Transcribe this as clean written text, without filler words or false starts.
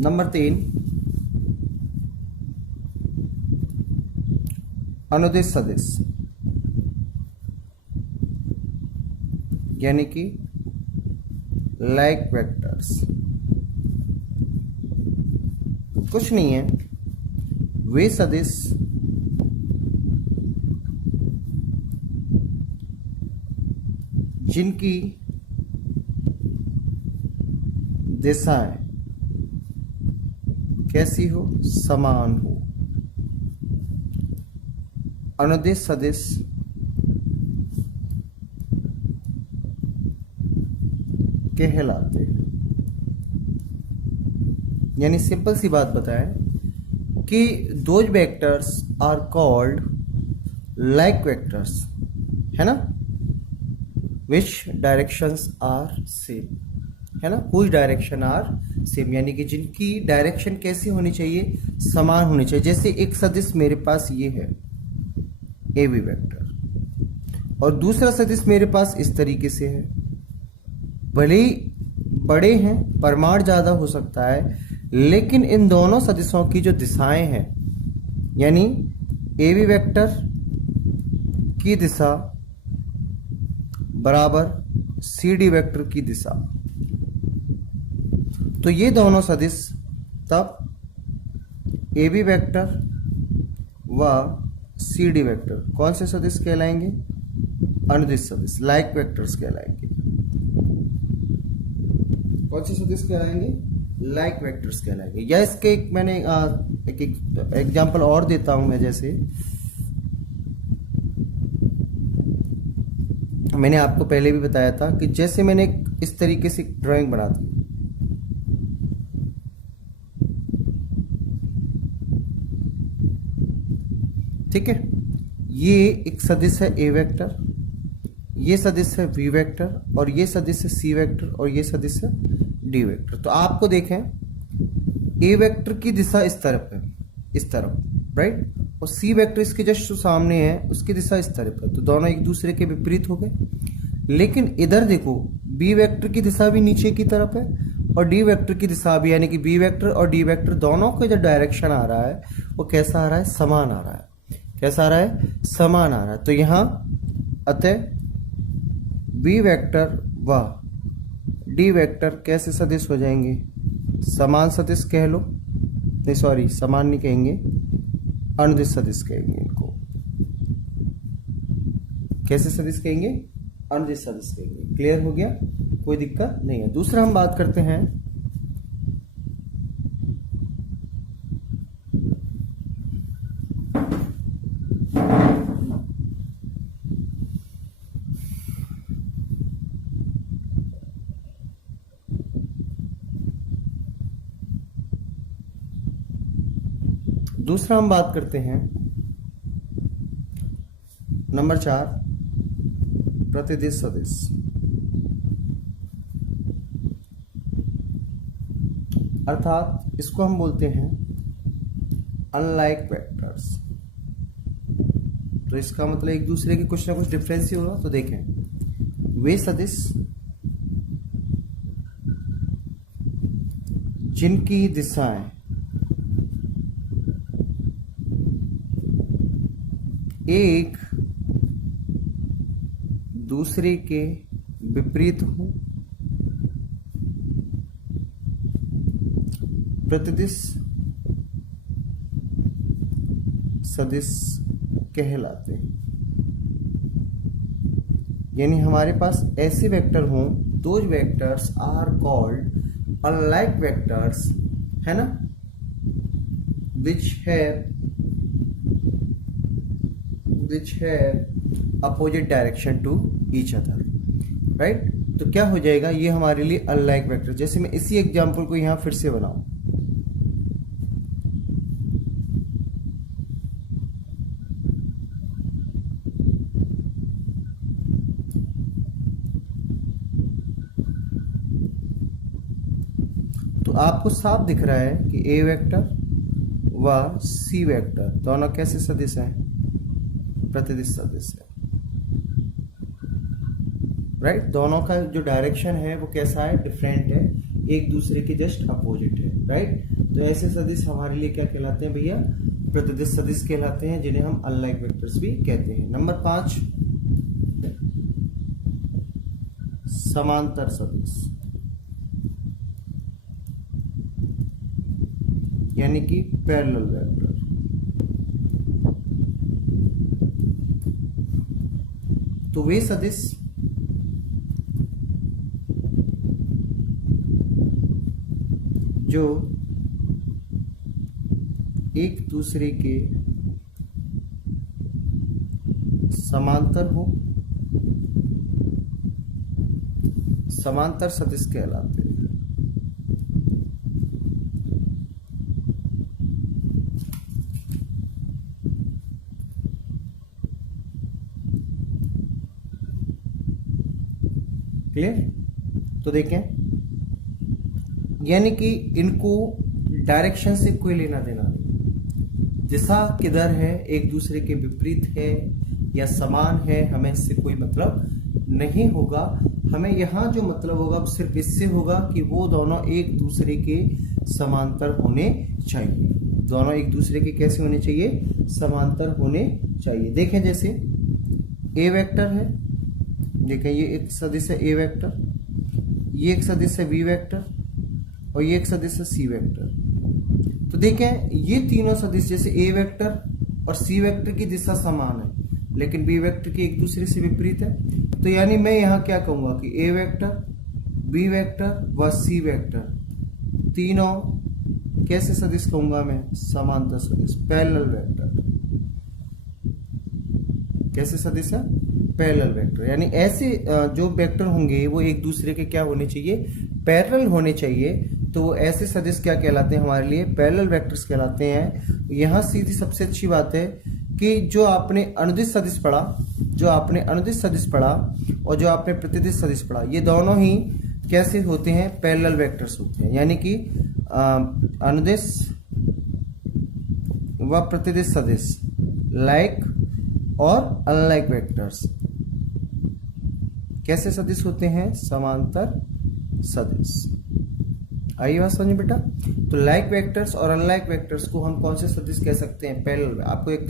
Number 3, अनुदिश सदिश, यानी कि लाइक वेक्टर्स। कुछ नहीं है, वे सदिश जिनकी दिशाएं कैसी हो, समान हो। अनुदिश सदिश कहलाते हैं। यानी सिंपल सी बात बताएं कि those vectors are called like vectors, है ना, विच डायरेक्शंस आर सेम, है ना, हुज डायरेक्शन आर सेम, यानी कि जिनकी डायरेक्शन कैसी होनी चाहिए, समान होनी चाहिए। जैसे एक सदिश मेरे पास ये है ए बी वेक्टर, और दूसरा सदिश मेरे पास इस तरीके से है। भले ही बड़े हैं, परिमाण ज्यादा हो सकता है, लेकिन इन दोनों सदिशों की जो दिशाएं हैं, यानी ए बी वेक्टर की दिशा बराबर सी डी वेक्टर की दिशा, तो ये दोनों सदिश तब ए बी वेक्टर व सी डी वेक्टर कौन से सदिश कहलाएंगे, अनुदिश सदिश, लाइक वेक्टर्स कहलाएंगे। कौन से सदिश कहलाएंगे, लाइक वेक्टर्स कहलाएंगे। या इसके एक मैंने एक एग्जांपल और देता हूं मैं। जैसे मैंने आपको पहले भी बताया था कि जैसे मैंने इस तरीके से ड्राइंग बना दी, ठीक है, ये एक सदिश है ए वेक्टर, ये सदिश है वी वेक्टर, और ये सदिश है सी वेक्टर, और ये सदिश है डी वेक्टर। तो आपको देखें ए वेक्टर की दिशा इस तरफ है, इस तरफ, राइट, और सी वेक्टर इसके जस्ट सामने है, उसकी दिशा इस तरफ है। तो दोनों एक दूसरे के विपरीत हो गए। लेकिन इधर देखो, बी वेक्टर की दिशा भी नीचे की तरफ है, और डी वेक्टर की दिशा भी, यानी कि बी वेक्टर और डी वेक्टर दोनों का जो डायरेक्शन आ रहा है वो कैसा आ रहा है, समान आ रहा है। कैसा आ रहा है, समान आ रहा है। तो यहां अतः बी वेक्टर व डी वेक्टर कैसे सदिश हो जाएंगे, समान सदिश कह लो, नहीं सॉरी, समान नहीं कहेंगे, अनुदिश सदिश कहेंगे इनको। कैसे सदिश कहेंगे, अनुदिश सदिश कहेंगे। क्लियर हो गया, कोई दिक्कत नहीं है। दूसरा हम बात करते हैं नंबर 4, प्रतिदिश सदिश। अर्थात इसको हम बोलते हैं अनलाइक वेक्टर्स। तो इसका मतलब एक दूसरे के कुछ ना कुछ डिफरेंस ही होगा। तो देखें, वे सदिश जिनकी दिशाएं एक दूसरे के विपरीत हो, प्रतिदिश सदिश कहलाते हैं। यानी हमारे पास ऐसे वेक्टर हों, those vectors are called unlike vectors, है ना, which have opposite direction to each other, right? तो क्या हो जाएगा, ये हमारे लिए अनलाइक वेक्टर। जैसे मैं इसी एग्जांपल को यहां फिर से बनाऊं, तो आपको साफ दिख रहा है कि ए वेक्टर व सी वेक्टर दोनों कैसे सदिश हैं, प्रतिदिश सदिश है, राइट। दोनों का जो डायरेक्शन है वो कैसा है, डिफरेंट है, एक दूसरे के जस्ट अपोजिट है, राइट। तो ऐसे सदिश हमारे लिए क्या कहलाते हैं भैया, प्रतिदिश सदिश कहलाते हैं, जिन्हें हम अनलाइक वेक्टर्स भी कहते हैं। नंबर 5 समांतर सदिश, यानी कि पैरेलल वेक्टर। तो वे सदिश जो एक दूसरे के समांतर हो, समांतर सदिश कहलाते हैं। क्लियर। तो देखें, यानी कि इनको डायरेक्शन से कोई लेना देना नहीं, दिशा किधर है, एक दूसरे के विपरीत है या समान है, हमें इससे कोई मतलब नहीं होगा। हमें यहाँ जो मतलब होगा सिर्फ इससे होगा कि वो दोनों एक दूसरे के समांतर होने चाहिए। दोनों एक दूसरे के कैसे होने चाहिए, समांतर होने चाहिए। देखें जैसे ए वेक्टर है, देखें ये एक सदिश है ए वेक्टर, ये एक सदिश है बी वेक्टर और ये एक सदिश है सी वेक्टर। तो देखें ये तीनों सदिश, जैसे ए वेक्टर और सी वेक्टर की दिशा समान है लेकिन बी वेक्टर की एक दूसरे से विपरीत है। तो यानी मैं यहाँ क्या कहूंगा कि ए वेक्टर, बी वेक्टर व सी वेक्टर तीनों कैसे सदिश कहूंगा मैं, समांतर सदिश, पैरेलल वेक्टर। कैसे सदिश है, पैरेलल वेक्टर। यानी ऐसे जो वेक्टर होंगे वो एक दूसरे के क्या होने चाहिए, पैरेलल होने चाहिए। तो ऐसे सदिश क्या कहलाते हैं हमारे लिए, पैरेलल वेक्टर्स कहलाते हैं। यहाँ सीधी सबसे अच्छी बात है कि जो आपने अनुदिश सदिश पढ़ा, जो आपने अनुदिश सदिश पढ़ा और जो आपने प्रतिदिश सदिश पढ़ा, ये दोनों ही कैसे होते हैं, पैरेलल वेक्टर्स होते हैं। यानी कि अनुदिश व प्रतिदिश सदिश, लाइक और अनलाइक वेक्टर्स कैसे सदिश होते हैं, समांतर सदिश। आइए बात समझिए बेटा। तो लाइक वेक्टर्स और अनलाइक वेक्टर्स को हम कौन से सदिश कह सकते हैं, पैरेलल। आपको एग्जाम